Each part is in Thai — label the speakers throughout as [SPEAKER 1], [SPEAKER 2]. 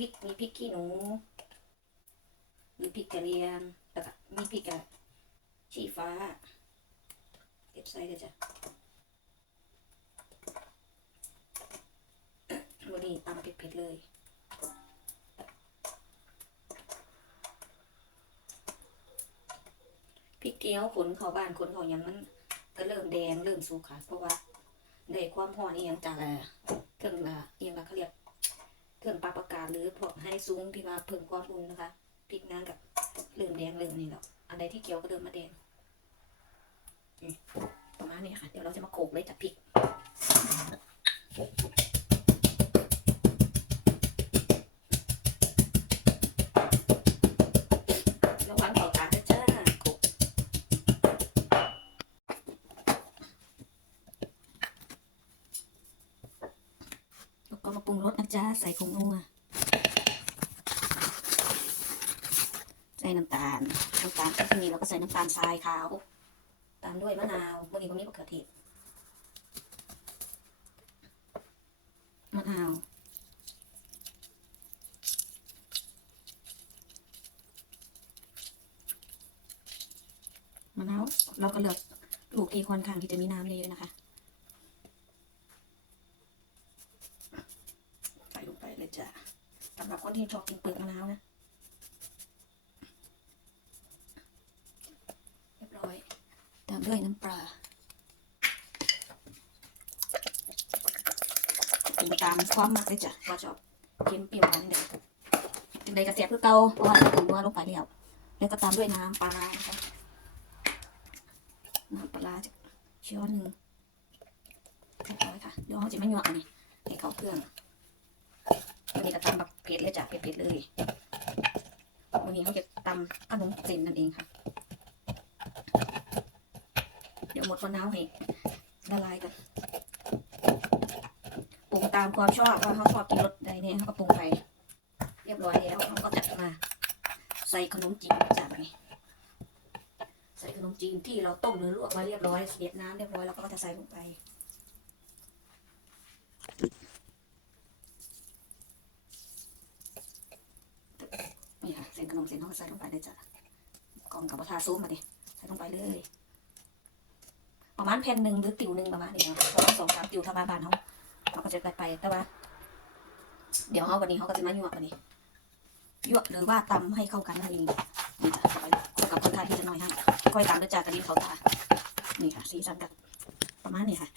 [SPEAKER 1] พริก มีพริกขี้หนู มีพริกกระเรียงแล้วก็มีพริกกะชี้ฟ้า เก็บใส่เลยจ้ะวันนี้ตำเผ็ดๆเลยพริกเกี๊ยวขนเขาบ้านขนเขาหยังมันก็เริ่มแดงเริ่มสุกค่ะเพราะว่าได้ความร้อนี่ยังจากเครื่องละ หรือพวกให้ซุ้งที่ว่าเพิ่มความอุ่นนะคะพริกนั้นกับเริ่มแดงเริ่มนี่แล้วอันใดที่เกี๊ยวก็เริ่มมาแดงนี่ประมาณนี้ค่ะ เดี๋ยวเราจะมาโขลกเลยจากพริกระวังต่อตานะจ้าโขกแล้วก็มาปรุงรสนะจ๊ะใส่ผงนัว ใส่น้ำตาลน้ำตาลที่นี่เราก็ใส่น้ำตาลทรายขาว ตามด้วยมะนาววันนี้ก็มีมะเขือเทศมะนาวมะนาวเราก็เลือกลูกที่ค่อนข้างที่จะมีน้ำเยอะนะคะใส่ลงไปเลยจ้ะสำหรับคนที่ชอบกินเปลือกมะนาวนะ เรียบร้อย ตาม ด้วยน้ำปลาปรุงตามความมักเลยจ้ะว่าชอบเค็มเปรี้ยวหวานยังไงจังใดกระเสียบคือเก่าเพราะว่าเราปรุงว่าลงไปแล้วแล้วก็ตามด้วยน้ำปลาร้านะคะน้ำปลาร้าจะช้อนหนึ่งเรียบร้อยค่ะเดี๋ยวเขาจะไม่หยวกนนี้ให้เขาเครื่องวันนี้จะตำแบบเผ็ดเลยจ้ะเผ็ดๆเลยวันนี้เขาจะตำขนมเส้นนั่นเองค่ะ เดี๋ยวหมดมะนาวให้ละลายกันปรุงตามความชอบว่าเขาชอบกินรสใดเนี่ยเขาก็ปรุงไป เรียบร้อยแล้วเขาก็จัดมา ใส่ขนมจีนจ้ะไปใส่ขนมจีนที่เราต้มหรือลวกมาเรียบร้อยเสียบน้ำเรียบร้อยแล้วก็จะใส่ลงไปนี่ค่ะเส้นขนมเส้นเขาใส่ลงไปเลยจ้ะกล่องกับบัทาซูมมาดิใส่ลงไปเลย ประมาณแผ่นหนึ่งหรือติวหนึ่งประมาณนี้เนาะประมาณสองสามติวทำมาบ้านเขาเขาก็จะไปไปแต่ว่า เดี๋ยวเขาวันนี้เขาก็จะมายั่ววันนี้ยั่วหรือว่าตำให้เข้ากันนั่นเองนี่จ้ะไปกับคนทาที่จะน้อยให้ค่อยตามด้วยจากระดิ่งเขาตานี่ค่ะสีสันกับประมาณนี้ค่ะ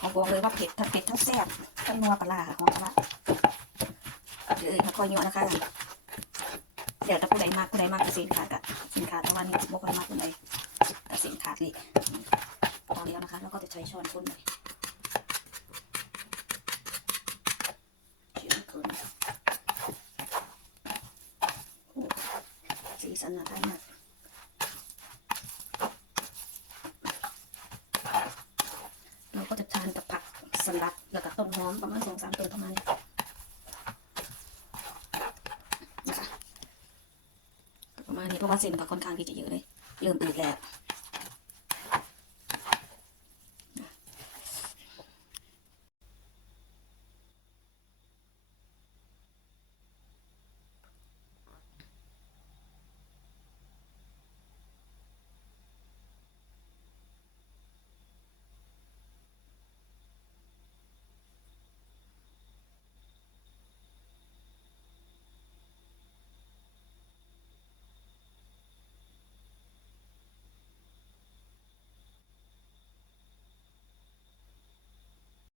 [SPEAKER 1] ขอบอกเลยว่าเผ็ดทั้งเผ็ดทั้งแซ่บทั้งนัวปลาค่ะหอมปลา เดี๋ยวมาคอยยั่วนะคะเดี๋ยวถ้าผู้ใดมากผู้ใดมากก็สินขาดกะสินขาดแต่วันนี้บอกคนมากผู้ใดก็สินขาดเลยพอแล้วนะคะ แล้วก็จะใช้ช้อนคนเลยเชื่อเกินสีสันน่าทานมากเราก็จะทานกับผักสลัดแล้วก็ต้นหอมประมาณสองสามตัวประมาณนี้ นะคะประมาณนี้เพราะว่าเส้นก็ค่อนข้างที่จะเยอะเลย เริ่มอืดแล้ว